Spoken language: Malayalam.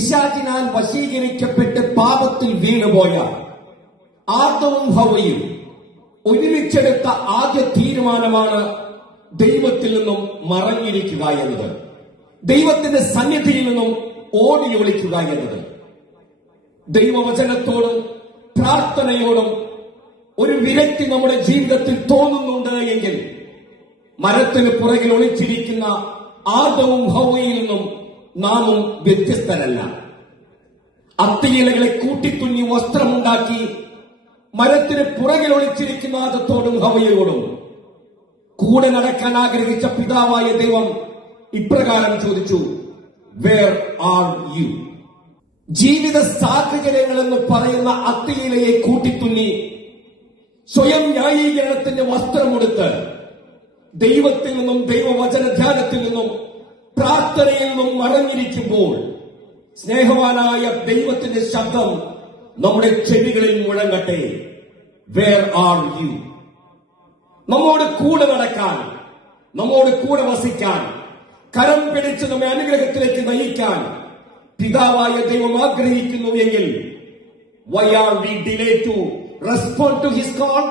പിശാചിനാൽ വശീകരിക്കപ്പെട്ട് പാപത്തിൽ വീണുപോയ ആദവും ഹവ്വയും ഒരുമിച്ചെടുത്ത ആദ്യ തീരുമാനമാണ് ദൈവത്തിൽ നിന്നും മറഞ്ഞിരിക്കുക എന്നത്, ദൈവത്തിന്റെ സന്നിധിയിൽ നിന്നും ഓടി ഒളിക്കുക എന്നത്. ദൈവവചനത്തോടും പ്രാർത്ഥനയോടും ഒരു വിരക്തി നമ്മുടെ ജീവിതത്തിൽ തോന്നുന്നുണ്ട് എങ്കിൽ മരത്തിന് പുറകിൽ ഒളിച്ചിരിക്കുന്ന ആദവും ഹവ്വയിൽ നിന്നും നാമും വ്യത്യസ്തരല്ല. അത്തിയിലകളെ കൂട്ടിത്തുന്നി വസ്ത്രമുണ്ടാക്കി മരത്തിന് പുറകിൽ ഒളിച്ചിരിക്കുന്ന ആദത്തോടും ഹവ്വയോടും കൂടെ നടക്കാൻ ആഗ്രഹിച്ച പിതാവായ ദൈവം ഇപ്രകാരം ചോദിച്ചു, വേർ ആർ യു? ജീവിത സാഹചര്യങ്ങൾ എന്ന് പറയുന്ന അത്തിയിലയെ കൂട്ടിത്തുന്നി സ്വയം ന്യായീകരണത്തിന്റെ വസ്ത്രമെടുത്ത് ദൈവത്തിൽ നിന്നും ദൈവവചന ധ്യാനത്തിൽ നിന്നും പ്രാർത്ഥനയിൽ നിന്നും മറഞ്ഞിരിക്കുമ്പോൾ സ്നേഹവാനായ ദൈവത്തിന്റെ ശബ്ദം നമ്മുടെ ചെവികളിൽ മുഴങ്ങട്ടെ. Where are you? നമ്മോട് കൂടെ നടക്കാൻ, നമ്മോട് കൂടെ വസിക്കാൻ, കരം പിടിച്ച് നമ്മെ അനുഗ്രഹത്തിലേക്ക് നയിക്കാൻ പിതാവായ ദൈവം ആഗ്രഹിക്കുന്നു എങ്കിൽ why are we delayed to respond to his call?